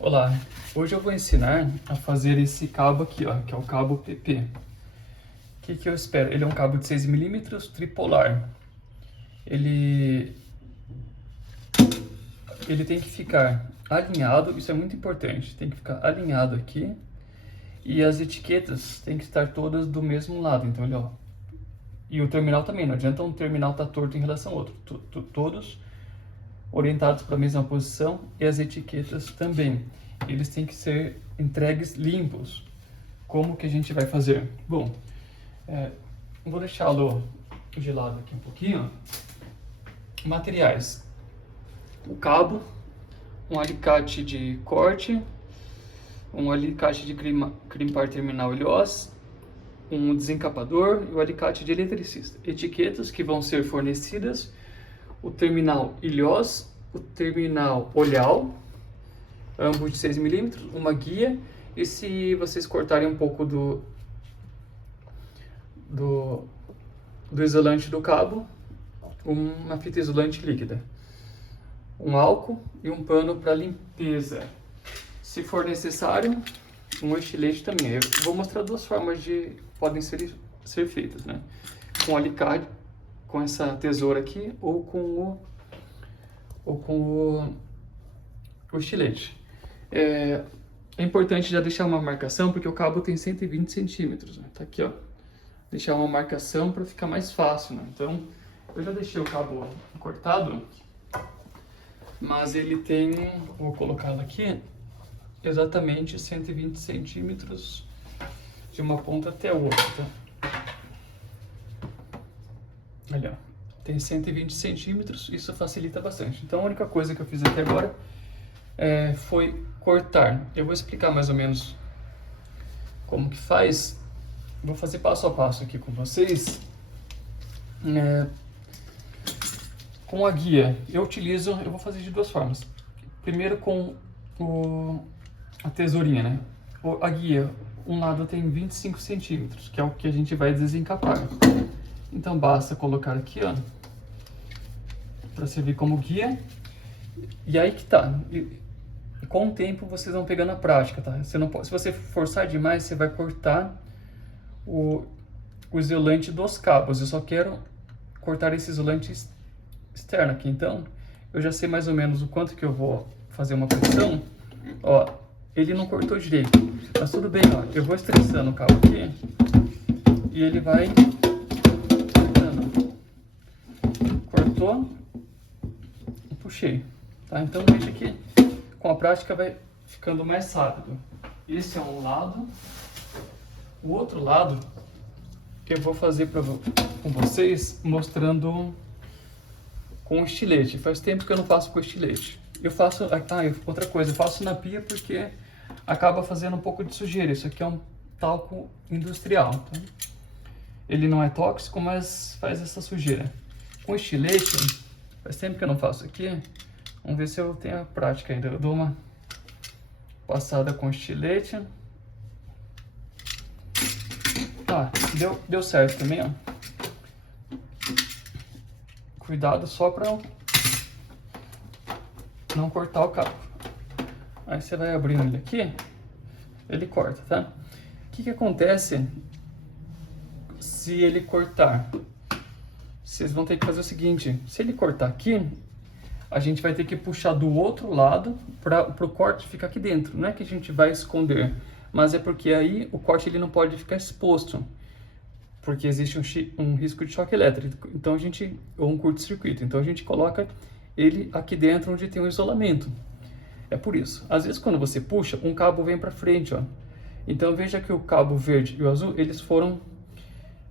Olá, hoje eu vou ensinar a fazer esse cabo aqui, ó, que é o cabo PP. O que eu espero? Ele é um cabo de 6 milímetros tripolar. Ele tem que ficar alinhado, isso é muito importante, tem que ficar alinhado aqui. E as etiquetas têm que estar todas do mesmo lado, então ele, ó. E o terminal também, não adianta um terminal estar torto em relação ao outro. Todos orientados para a mesma posição e as etiquetas também. Eles têm que ser entregues limpos. Como que a gente vai fazer? Bom, vou deixá-lo de lado aqui um pouquinho. Materiais: o cabo, um alicate de corte, um alicate de crimpar terminal ilhós, um desencapador e o alicate de eletricista. Etiquetas que vão ser fornecidas: o terminal ilhós, o terminal olhal, ambos de 6 milímetros, uma guia, e se vocês cortarem um pouco do isolante do cabo, uma fita isolante líquida, um álcool e um pano para limpeza. Se for necessário, um estilete também. Eu vou mostrar duas formas de podem ser feitas, né? Com alicate, com essa tesoura aqui, ou com o estilete. É importante já deixar uma marcação, porque o cabo tem 120 centímetros, né? Tá aqui, ó. Deixar uma marcação para ficar mais fácil, né? Então, eu já deixei o cabo cortado, mas ele tem, vou colocá-lo aqui, exatamente 120 centímetros de uma ponta até a outra, tá? Ali, ó. Tem 120 centímetros, isso facilita bastante. Então, a única coisa que eu fiz até agora foi cortar. Eu vou explicar mais ou menos como que faz. Vou fazer passo a passo aqui com vocês. Com a guia, eu vou fazer de duas formas. Primeiro com a tesourinha, né? A guia, um lado tem 25 centímetros, que é o que a gente vai desencapar. Então basta colocar aqui, ó, para servir como guia. E aí que tá. E com o tempo vocês vão pegando a prática, tá? Você não pode, se você forçar demais, você vai cortar o isolante dos cabos. Eu só quero cortar esse isolante externo aqui. Então, eu já sei mais ou menos o quanto que eu vou fazer uma pressão. Ó, ele não cortou direito, mas tudo bem, ó. Eu vou estressando o cabo aqui e ele vai cortou e puxei, tá? Então veja que com a prática vai ficando mais rápido. Esse é um lado. O outro lado eu vou fazer com vocês mostrando com estilete. Faz tempo que eu não faço com estilete. Eu faço, outra coisa, eu faço na pia porque acaba fazendo um pouco de sujeira. Isso aqui é um talco industrial, tá? Ele não é tóxico, mas faz essa sujeira. Com estilete, faz tempo que eu não faço aqui. Vamos ver se eu tenho a prática ainda. Eu dou uma passada com estilete. Deu certo também, ó. Cuidado só para não cortar o cabo. Aí você vai abrindo ele aqui, ele corta, tá? O que acontece se ele cortar? Vocês vão ter que fazer o seguinte: se ele cortar aqui, a gente vai ter que puxar do outro lado para o corte ficar aqui dentro. Não é que a gente vai esconder, mas é porque aí o corte ele não pode ficar exposto, porque existe um risco de choque elétrico, então ou um curto-circuito. Então a gente coloca ele aqui dentro onde tem um isolamento. É por isso. Às vezes quando você puxa, um cabo vem para frente, ó. Então veja que o cabo verde e o azul,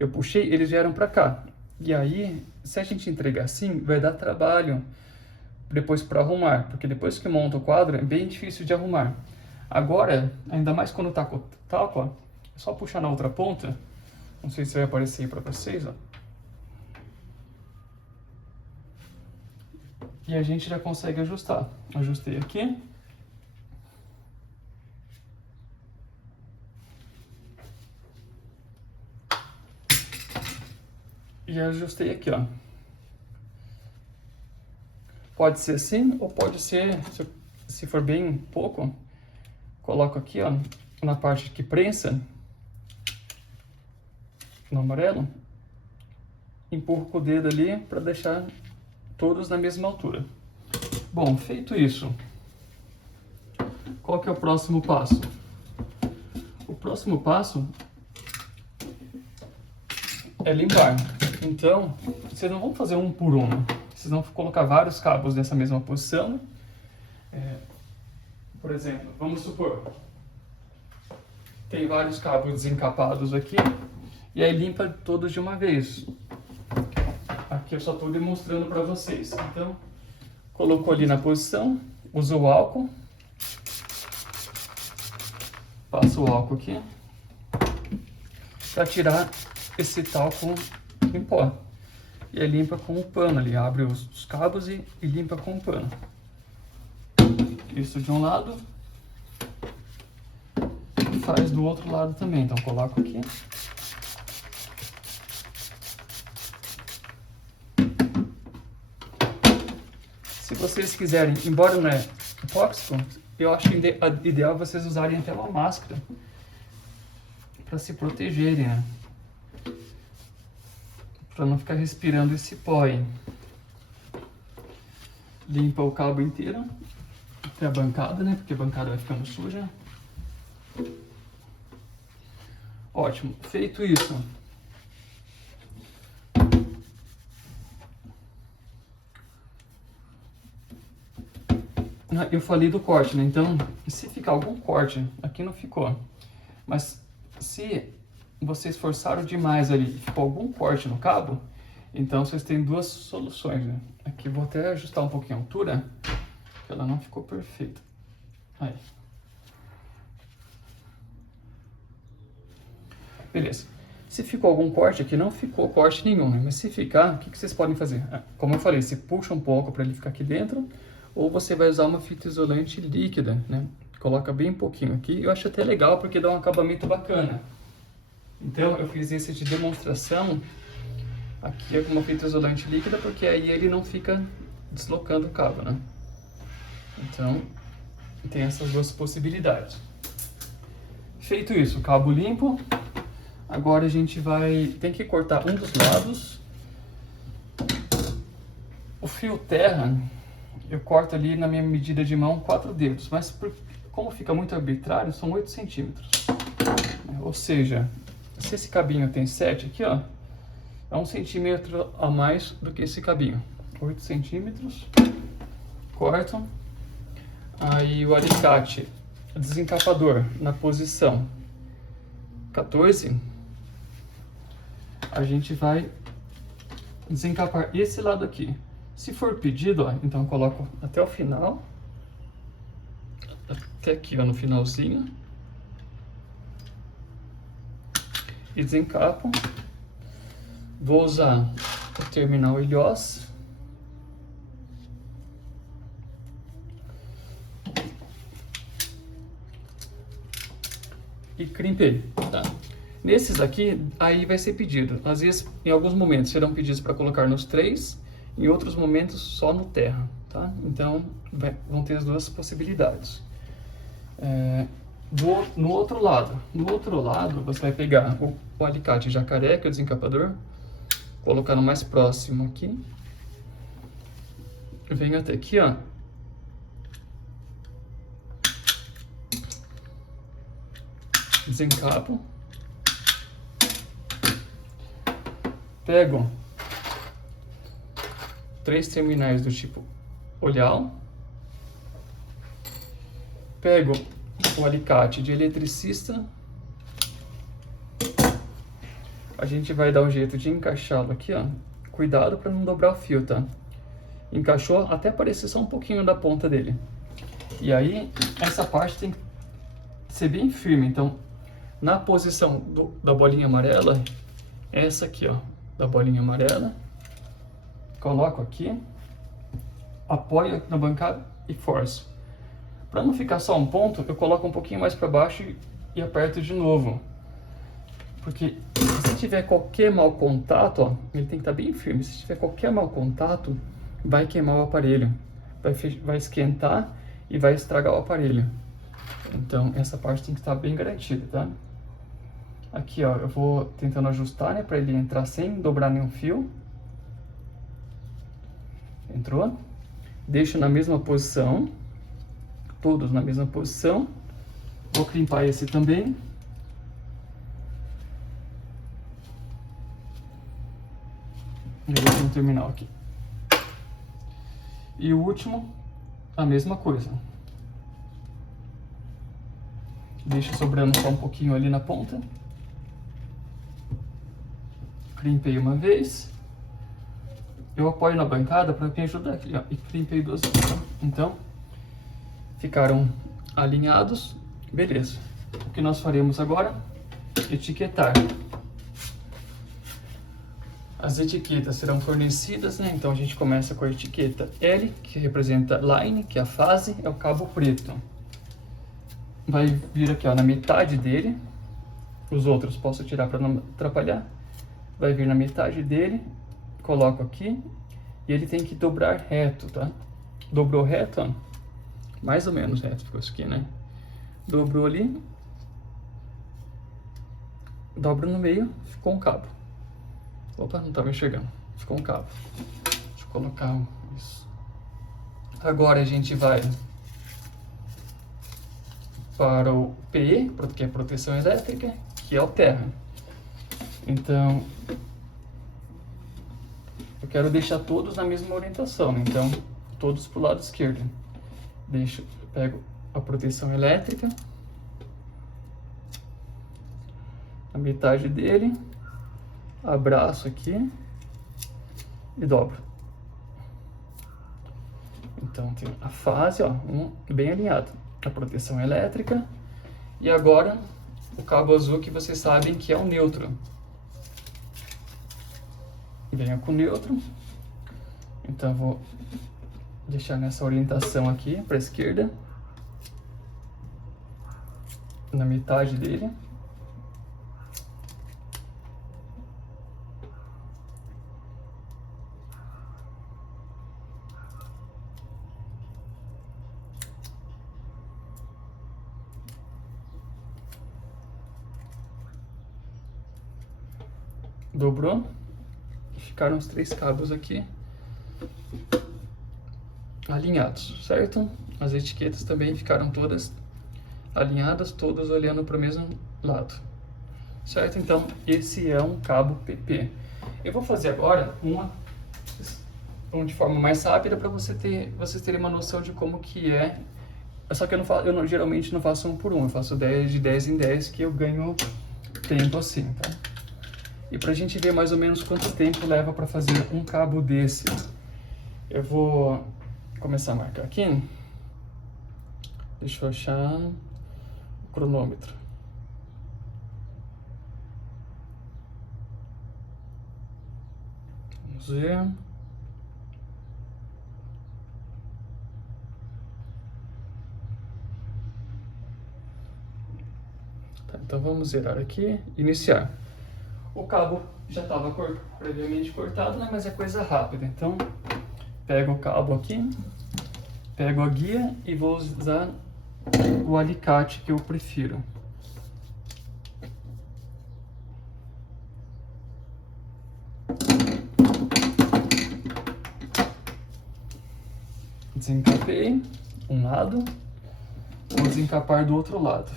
eu puxei, eles vieram para cá. E aí, se a gente entregar assim, vai dar trabalho depois para arrumar, porque depois que monta o quadro é bem difícil de arrumar. Agora, ainda mais quando tá com o talco, ó, é só puxar na outra ponta. Não sei se vai aparecer aí para vocês, ó. E a gente já consegue ajustar. Ajustei aqui. E ajustei aqui, ó. Pode ser assim, ou pode ser, se for bem pouco, Coloco aqui, ó, na parte que prensa, no amarelo, empurro com o dedo ali para deixar todos na mesma altura. Bom, feito isso, qual que é o próximo passo? O próximo passo é limpar. Então, vocês não vão fazer um por um, vocês vão colocar vários cabos nessa mesma posição. Por exemplo, vamos supor, tem vários cabos desencapados aqui, e aí limpa todos de uma vez. Aqui eu só estou demonstrando para vocês. Então, colocou ali na posição, usa o álcool, passa o álcool aqui, para tirar esse talco em pó. E aí limpa com o pano ali, abre os cabos e limpa com o pano. Isso de um lado, e faz do outro lado também. Então coloco aqui. Se vocês quiserem, embora não é tóxico, eu acho ideal vocês usarem até uma máscara para se protegerem, né? Para não ficar respirando esse pó aí. Limpa o cabo inteiro, até a bancada, né? Porque a bancada vai ficando suja. Ótimo, feito isso. Eu falei do corte, né? Então, se ficar algum corte, aqui não ficou. Mas se vocês forçaram demais ali e ficou algum corte no cabo, então vocês têm duas soluções, né? Aqui vou até ajustar um pouquinho a altura, que ela não ficou perfeita. Aí. Beleza. Se ficou algum corte aqui, não ficou corte nenhum, né? Mas se ficar, o que vocês podem fazer? Como eu falei, você puxa um pouco para ele ficar aqui dentro, ou você vai usar uma fita isolante líquida, né? Coloca bem pouquinho aqui. Eu acho até legal porque dá um acabamento bacana. Então eu fiz esse de demonstração aqui com uma fita isolante líquida, porque aí ele não fica deslocando o cabo, né? Então tem essas duas possibilidades. Feito isso, cabo limpo. Agora a gente tem que cortar um dos lados. O fio terra, eu corto ali na minha medida de mão 4 dedos, mas como fica muito arbitrário, são 8 centímetros. Ou seja, se esse cabinho tem 7 aqui, ó, é 1 centímetro a mais do que esse cabinho. 8 centímetros, corto. Aí o alicate desencapador na posição 14, a gente vai desencapar esse lado aqui. Se for pedido, ó, então eu coloco até o final, até aqui, ó, no finalzinho, e desencapo. Vou usar o terminal ilhós. E crimpei, tá? Nesses aqui, aí vai ser pedido. Às vezes, em alguns momentos, serão pedidos para colocar nos 3, em outros momentos só no terra, tá? Então, vão ter as duas possibilidades. No outro lado, você vai pegar o alicate jacaré, que é o desencapador, colocar no mais próximo aqui. Vem até aqui, ó. Desencapo. Pego 3 terminais do tipo olhal. Pego o alicate de eletricista. A gente vai dar um jeito de encaixá-lo aqui, ó. Cuidado para não dobrar o fio, tá? Encaixou até aparecer só um pouquinho da ponta dele. E aí, essa parte tem que ser bem firme. Então, na posição da bolinha amarela, essa aqui, ó, da bolinha amarela, coloco aqui, apoio na bancada e forço. Para não ficar só um ponto, eu coloco um pouquinho mais para baixo e aperto de novo. Porque se tiver qualquer mau contato, ó, ele tem que estar bem firme. Se tiver qualquer mau contato, vai queimar o aparelho, vai esquentar e vai estragar o aparelho. Então, essa parte tem que estar bem garantida, tá? Aqui, ó, eu vou tentando ajustar, né, para ele entrar sem dobrar nenhum fio. Entrou? Deixo na mesma posição, todos na mesma posição. Vou crimpar esse também. E vou terminar aqui. E o último, a mesma coisa. Deixo sobrando só um pouquinho ali na ponta. Crimpei uma vez. Eu apoio na bancada para me ajudar aqui, ó, e crimpei 2 vezes. Então, ficaram alinhados. Beleza. O que nós faremos agora? Etiquetar. As etiquetas serão fornecidas, né? Então a gente começa com a etiqueta L, que representa line, que é a fase, é o cabo preto. Vai vir aqui, ó, na metade dele. Os outros posso tirar para não atrapalhar. Vai vir na metade dele, coloco aqui e ele tem que dobrar reto, tá? Dobrou reto, ó, mais ou menos reto ficou isso aqui, né? Dobrou ali, dobra no meio, ficou um cabo. Opa, não estava enxergando, ficou um cabo. Deixa eu colocar isso. Agora a gente vai para o PE, que é proteção elétrica, que é o terra. Então, eu quero deixar todos na mesma orientação, né? Então, todos para o lado esquerdo. Pego a proteção elétrica, a metade dele, abraço aqui e dobro. Então, tem a fase, ó, bem alinhado. A proteção elétrica. E agora, o cabo azul que vocês sabem que é o neutro. Venho com o neutro. Então, vou deixar nessa orientação aqui, para a esquerda. Na metade dele. Dobrou. Ficaram os 3 cabos aqui alinhados, certo? As etiquetas também ficaram todas alinhadas, todas olhando para o mesmo lado, certo? Então, esse é um cabo PP. Eu vou fazer agora de forma mais rápida para vocês terem uma noção de como que é. Só que geralmente não faço um por um, eu faço 10 de 10 em 10, que eu ganho tempo assim, tá? E pra gente ver mais ou menos quanto tempo leva para fazer um cabo desse, eu vou começar a marcar aqui. Deixa eu achar o cronômetro. Vamos ver. Tá, então vamos zerar aqui, iniciar. O cabo já estava previamente cortado, né, mas é coisa rápida. Então, pego o cabo aqui, pego a guia e vou usar o alicate que eu prefiro. Desencapei um lado, vou desencapar do outro lado.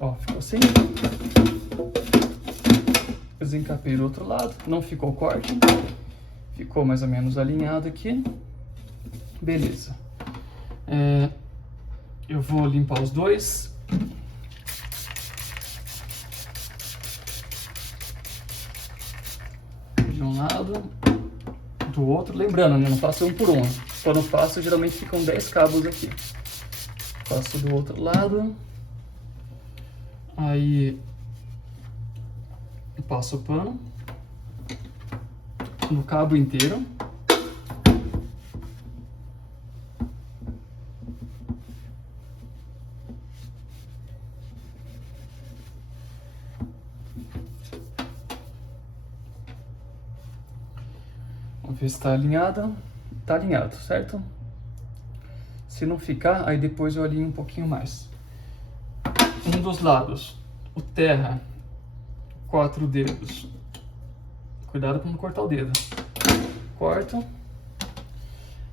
Ó, ficou assim. Desencapei do outro lado, não ficou corte, ficou mais ou menos alinhado aqui. Beleza. Eu vou limpar os dois. De um lado, do outro. Lembrando, né, não faço um por um. Quando faço, geralmente ficam 10 cabos aqui. Faço do outro lado. Aí eu passo o pano no cabo inteiro. Vamos ver se está alinhado. Está alinhado, certo? Se não ficar, aí depois eu alinho um pouquinho mais. Um dos lados, o terra, 4 dedos. Cuidado para não cortar o dedo. Corto.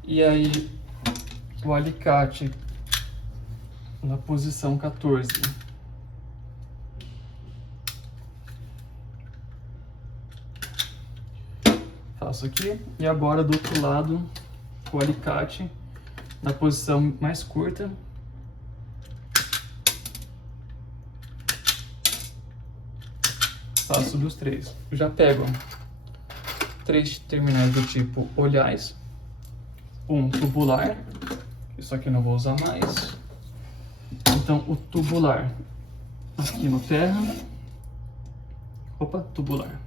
E aí, o alicate na posição 14. Faço aqui. E agora, do outro lado, o alicate na posição mais curta. Faço dos 3. Eu já pego 3 terminais do tipo olhais, um tubular, isso aqui eu não vou usar mais. Então o tubular aqui no terra, tubular.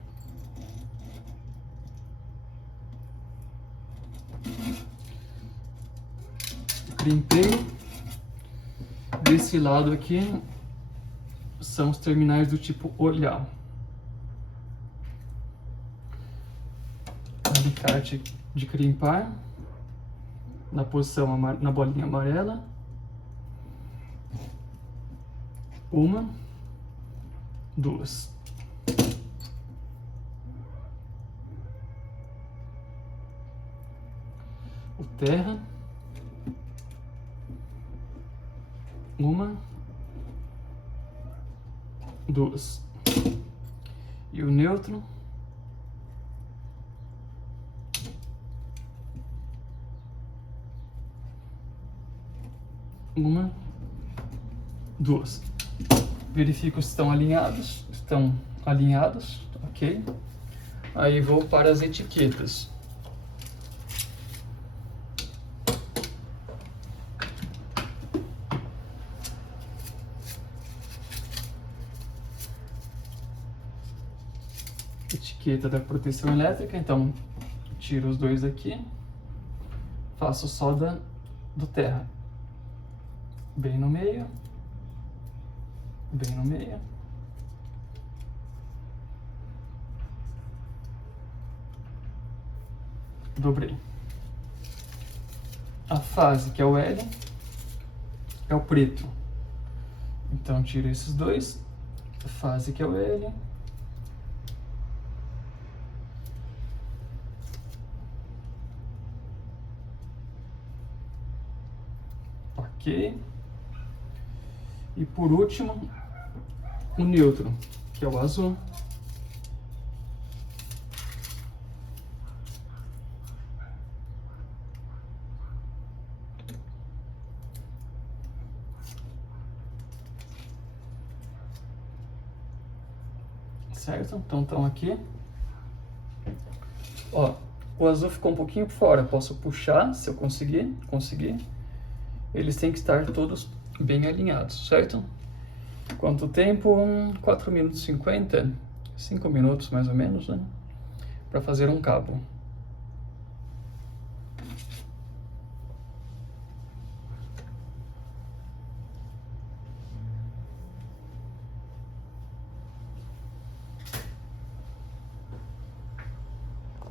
Crimpei. Desse lado aqui são os terminais do tipo olhar. Alicate de crimpar na posição na bolinha amarela. Uma, 2. O terra. Uma, 2. E o neutro. Uma, 2. Verifico se estão alinhados. Estão alinhados, ok? Aí vou para as etiquetas. Etiqueta da proteção elétrica, então tiro os 2 aqui, faço só do terra. Bem no meio, bem no meio. Dobrei. A fase, que é o L, é o preto. Então tiro esses 2. A fase, que é o L. Ok. E por último, o neutro, que é o azul. Certo? Então estão aqui. Ó, o azul ficou um pouquinho por fora. Posso puxar, se eu conseguir. Eles têm que estar todos bem alinhados, certo? Quanto tempo? 4 minutos e 50, 5 minutos mais ou menos, né? Para fazer um cabo.